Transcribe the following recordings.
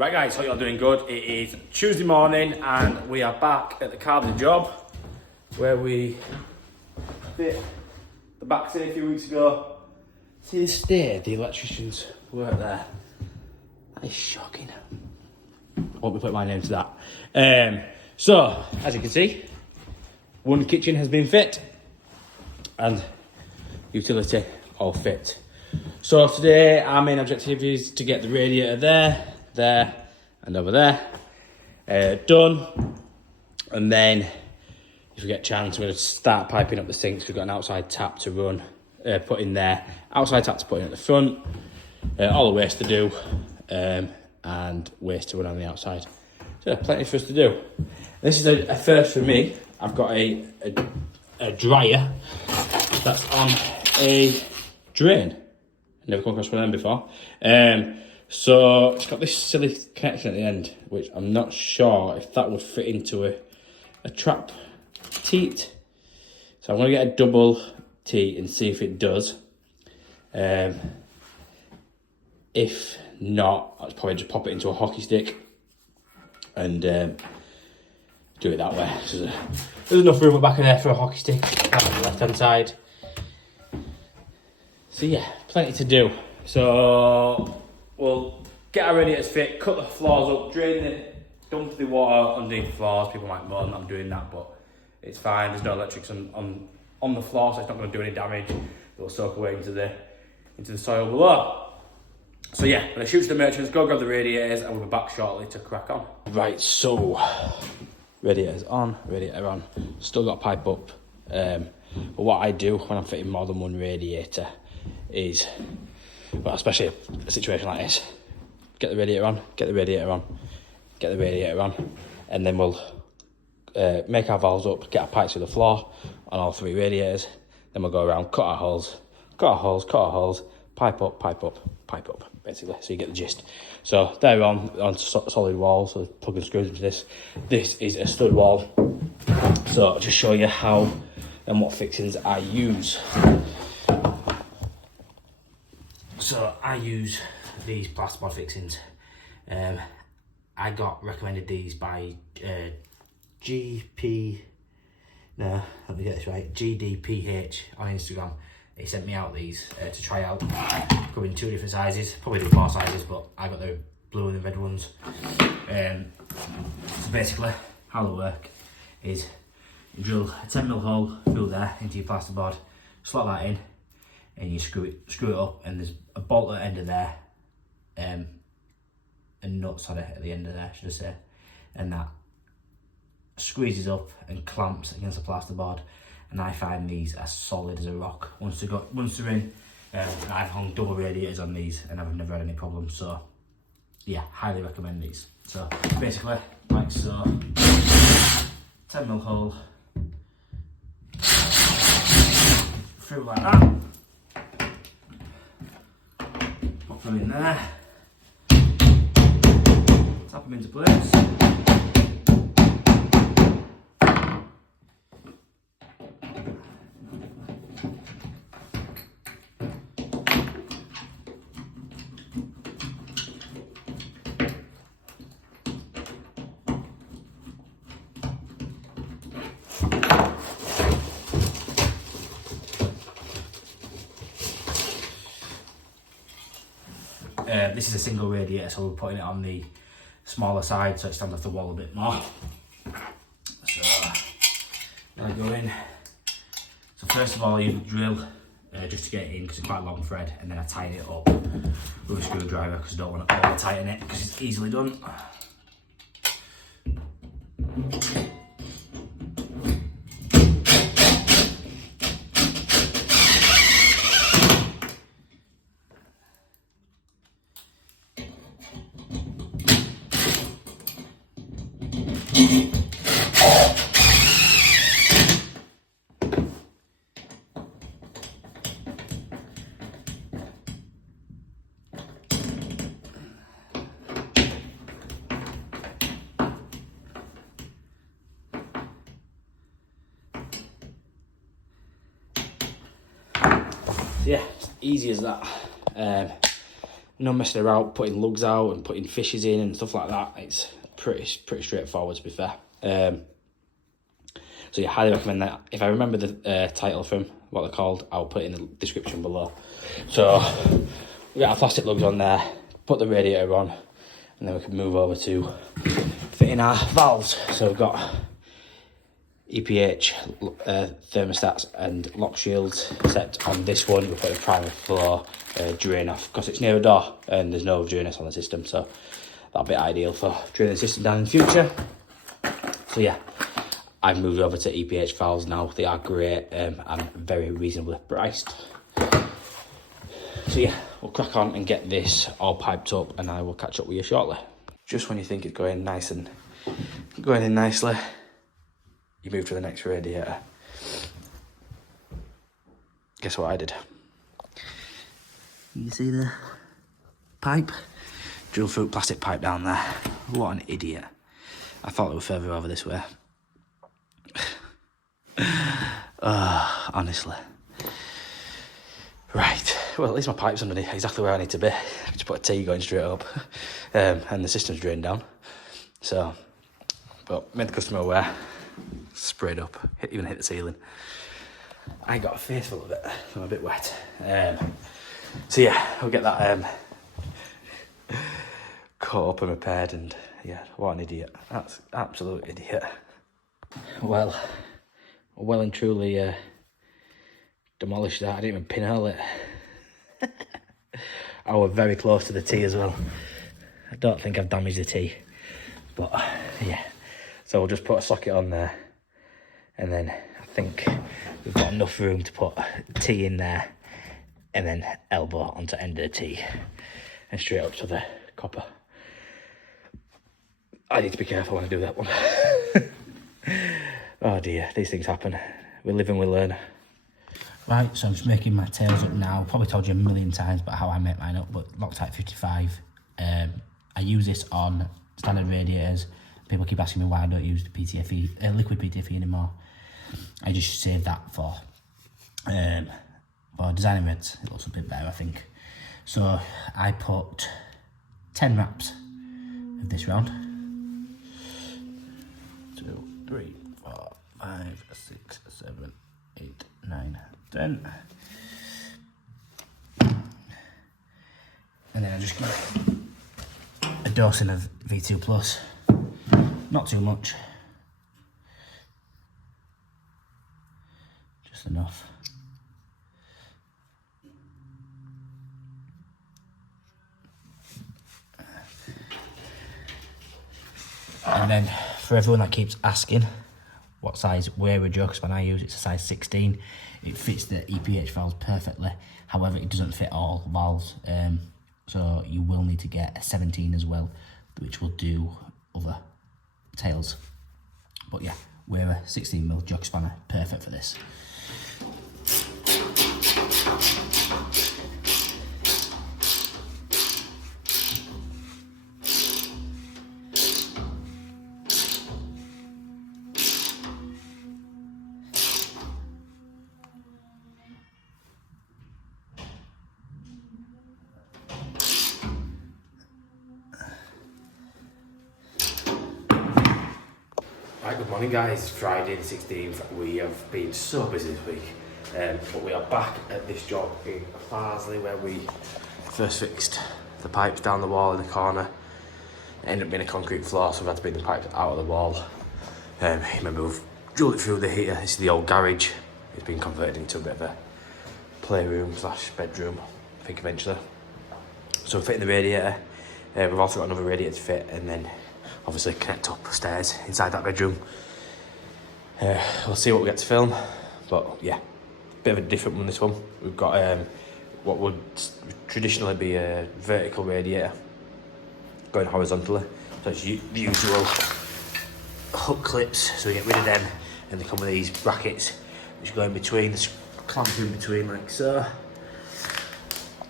Right guys, hope you're doing good. It is Tuesday morning and we are back at the carpenter job where we fit the backs in a few weeks ago. See this day, the electricians work there. That is shocking. I won't be putting my name to that. So, as you can see, one kitchen has been fit and utility all fit. So today our main objective is to get the radiator there and over there done, and then if we get a chance we're going to start piping up the sinks. We've got an outside tap to run, put in there, outside tap to put in at the front, all the waste to do, and waste to run on the outside. So plenty for us to do. This is a first for me. I've got a dryer that's on a drain. Never come across one of them before. So it's got this silly connection at the end, which I'm not sure if that would fit into a trap teat. So I'm going to get a double teat and see if it does. If not, I'll probably just pop it into a hockey stick and do it that way. So there's enough room at the back of there for a hockey stick on the left hand side. So yeah, plenty to do. So we'll get our radiators fit, cut the floors up, drain it, dump the water underneath the floors. People might moan that I'm doing that, but it's fine. There's no electrics on the floor, so it's not going to do any damage. It'll soak away into the soil below. So yeah, I'm going to shoot to the merchants, go grab the radiators, and we'll be back shortly to crack on. Right, so radiator's on, radiator on. Still got a pipe up. But what I do when I'm fitting more than one radiator is, well, especially a situation like this, get the radiator on, get the radiator on, get the radiator on, and then we'll make our valves up, get our pipes through the floor on all three radiators. Then we'll go around, cut our holes, pipe up, basically, so you get the gist. So they're on solid walls, so plug and screws into this. This is a stud wall, so I'll just show you how and what fixings I use. So I use these plasterboard fixings. I got recommended these by GDPH on Instagram. He sent me out these to try out. Come in two different sizes, probably do 4 sizes, but I got the blue and the red ones. So basically, how they work is you drill a 10mm hole through there into your plasterboard, slot that in, and you screw it up, and there's a bolt at the end of there, and nuts at the end of there, should I say, and that squeezes up and clamps against the plasterboard. And I find these as solid as a rock once they're in. I've hung double radiators on these and I've never had any problems. So yeah, highly recommend these. So basically, like so, 10mm hole through like that. Pop them in there. Tap them into place. This is a single radiator, so we're putting it on the smaller side so it stands off the wall a bit more. So, I go in. So first of all, you drill just to get it in because it's quite a long thread, and then I tighten it up with a screwdriver because I don't want to over tighten it because it's easily done. Yeah, easy as that. no messing around, putting lugs out and putting fishes in and stuff like that. It's pretty straightforward, to be fair. So yeah, highly recommend that. If I remember the title from what they're called, I'll put it in the description below. So we got our plastic lugs on there, put the radiator on, and then we can move over to fitting our valves. So we've got EPH thermostats and lock shields set on this one. We're putting a primer floor drain off because it's near a door and there's no drainage on the system, so that'll be ideal for draining the system down in the future. So yeah, I've moved over to EPH valves now. They are great and very reasonably priced. So yeah, we'll crack on and get this all piped up and I will catch up with you shortly. Just when you think it's going nice and going in nicely, you move to the next radiator. Guess what I did? You see the pipe? Drill through plastic pipe down there. What an idiot. I thought it was further over this way. Honestly. Right, well at least my pipe's underneath exactly where I need to be. I just put a T going straight up and the system's drained down. So, but made the customer aware, sprayed up, even hit the ceiling. I got a face full of it, I'm a bit wet. So yeah, we'll get that caught up and repaired, and yeah, what an idiot. That's absolute idiot. Well and truly demolished that. I didn't even pinhole it. I was very close to the T as well. I don't think I've damaged the T, but yeah. So we'll just put a socket on there, and then I think we've got enough room to put T in there, and then elbow onto the end of the T, and straight up to the copper. I need to be careful when I do that one. Oh dear, these things happen. We live and we learn. Right, so I'm just making my tails up now. Probably told you a million times about how I make mine up, but Loctite 55. I use this on standard radiators. People keep asking me why I don't use the PTFE, liquid PTFE anymore. I just save that for designing reds. It looks a bit better, I think. So I put 10 wraps of this round. 2, 3, 4, 5, 6, 7, 8, 9, 10. And then I just give a dosing of V2 Plus. Not too much. Just enough. And then for everyone that keeps asking what size wearer joe, because when I use it's a size 16, it fits the EPH valves perfectly. However, it doesn't fit all valves, so you will need to get a 17 as well, which will do other tails. But yeah, wearer 16mm jog spanner, perfect for this. Right, good morning guys, Friday the 16th. We have been so busy this week, but we are back at this job in Farsley where we first fixed the pipes down the wall in the corner. It ended up being a concrete floor, so we've had to bring the pipes out of the wall. Remember, we've drilled it through the heater. This is the old garage. It's been converted into a bit of a playroom / bedroom, I think eventually. So we're fitting the radiator. We've also got another radiator to fit, and then obviously connect upstairs inside that bedroom. We'll see what we get to film, but yeah, bit of a different one this one. We've got what would traditionally be a vertical radiator going horizontally, so it's the usual hook clips, so we get rid of them, and they come with these brackets which go in between, the clamp in between like so,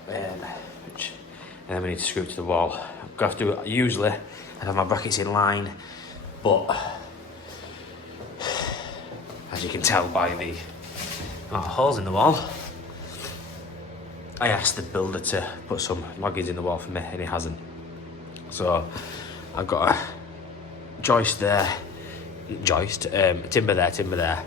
and then we need to screw it to the wall. I'm going to have to do it usually. I have my brackets in line, but as you can tell by the amount of holes in the wall, I asked the builder to put some loggies in the wall for me, and he hasn't. So I've got a timber there.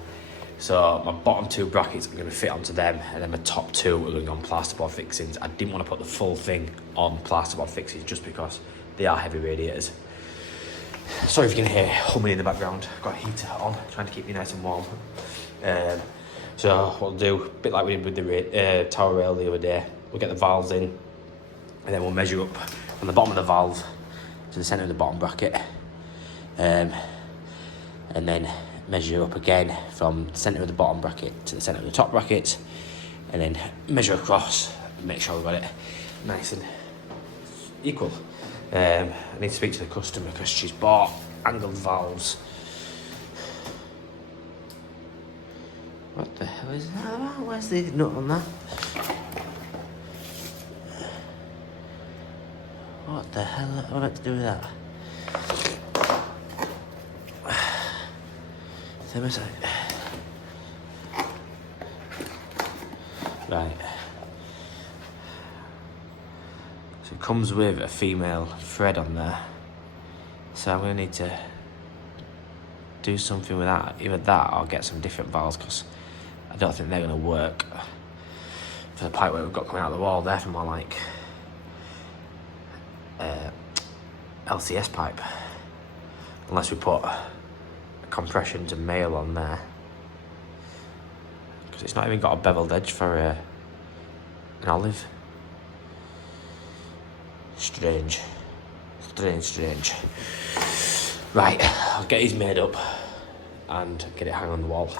So my bottom 2 brackets are going to fit onto them, and then my top 2 are going on plasterboard fixings. I didn't want to put the full thing on plasterboard fixings just because they are heavy radiators. Sorry if you can hear humming in the background. I've got a heater on, trying to keep me nice and warm. So what we'll do, a bit like we did with the tower rail the other day, we'll get the valves in, and then we'll measure up from the bottom of the valve to the centre of the bottom bracket, and then measure up again from the centre of the bottom bracket to the centre of the top bracket, and then measure across and make sure we've got it nice and equal. I need to speak to the customer because she's bought angled valves. What the hell is that about? Where's the nut on that? What the hell am I meant to do with that? Right. So it comes with a female thread on there. So I'm going to need to do something with that. Either that or get some different valves, because I don't think they're going to work for the pipework we've got coming out of the wall. They're for more like LCS pipe. Unless we put a compression to male on there. Because it's not even got a beveled edge for an olive. Strange. Right, I'll get these made up and get it hung on the wall.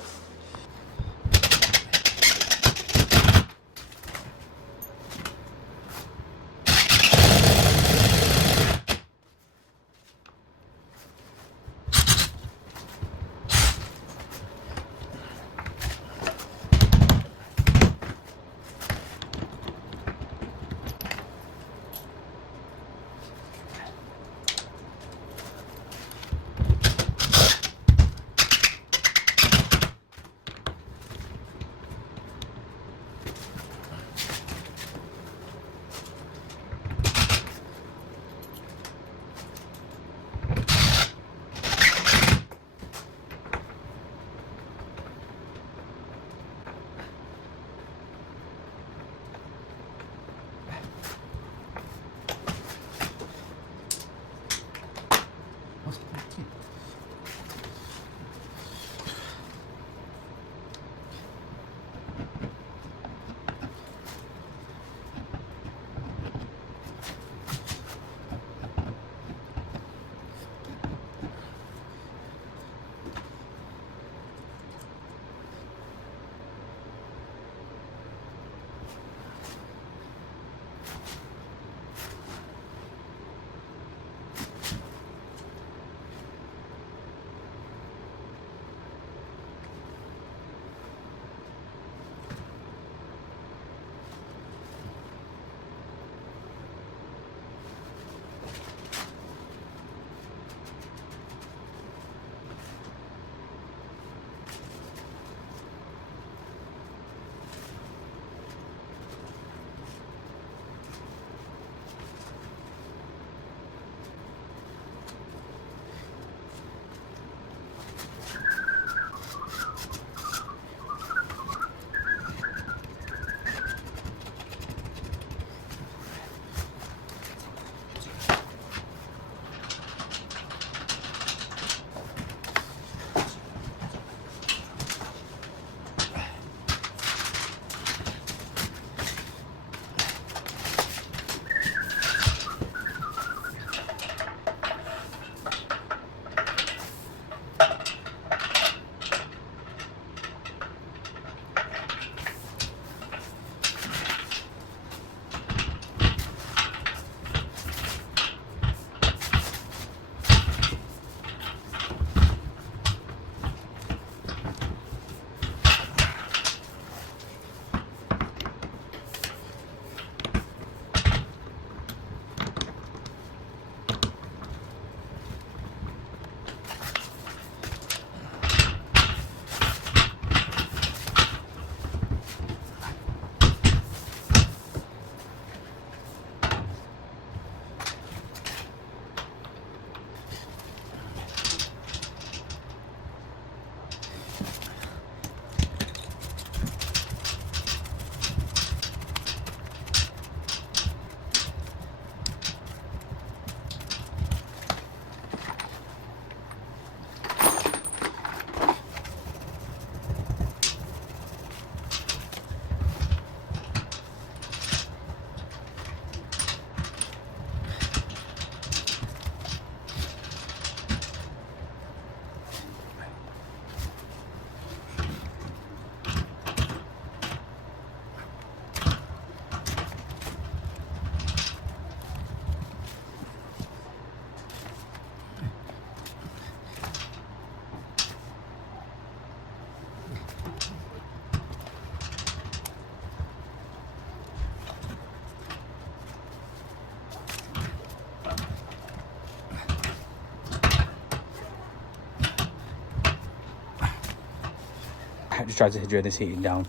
I just tried to drain this heating down.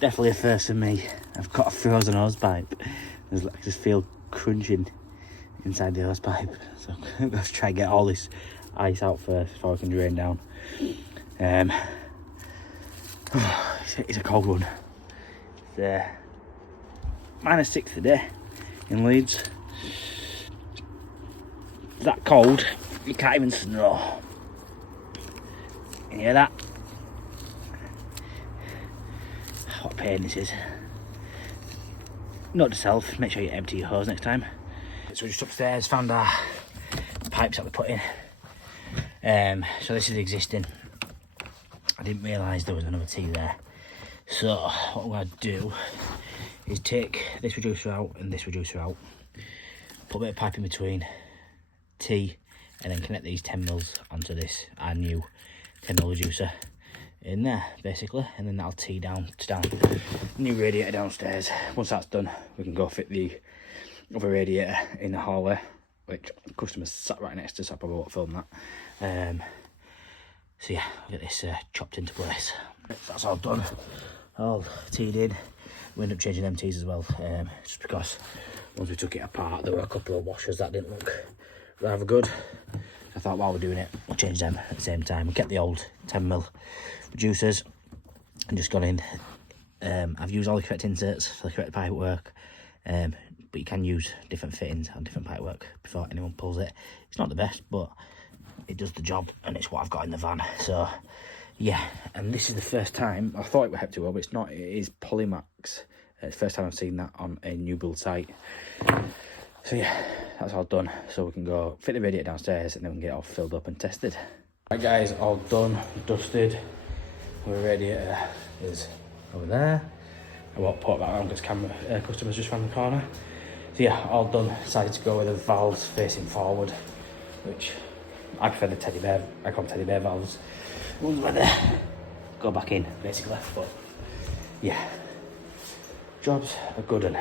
Definitely a first for me. I've got a frozen hose pipe. I just feel crunching inside the hose pipe. So let's try and get all this ice out first before I can drain down. It's a cold one. It's -6 today in Leeds. It's that cold, you can't even snore. Can you hear that? What a pain this is. Note to self, make sure you empty your hose next time. So we're just upstairs, found our pipes that we put in. So this is existing. I didn't realise there was another T there. So what I'm going to do is take this reducer out and this reducer out, put a bit of pipe in between, T, and then connect these 10mm onto this, our new 10mm reducer in there basically, and then that'll tee down the new radiator downstairs. Once that's done, we can go fit the other radiator in the hallway, which the customer's sat right next to us, so I probably won't film that. So yeah, I'll get this chopped into place. That's all done, all teed in. We ended up changing them tees as well, just because once we took it apart there were a couple of washers that didn't look rather good. I thought while we're doing it, we'll change them at the same time. We kept the old 10mm reducers and just gone in. I've used all the correct inserts for the correct pipework, but you can use different fittings on different pipework before anyone pulls it. It's not the best, but it does the job, and it's what I've got in the van. So yeah, and this is the first time, I thought it was Hep2O, but it's not, it is Polymax. It's the first time I've seen that on a new build site. So yeah, that's all done. So we can go fit the radiator downstairs and then we can get it all filled up and tested. Right guys, all done, dusted. The radiator is over there. I won't put that on because customer's just around the corner. So yeah, all done. Decided to go with the valves facing forward, which I prefer the teddy bear. I call them teddy bear valves. Ones where they go back in basically. But yeah, job's a good one.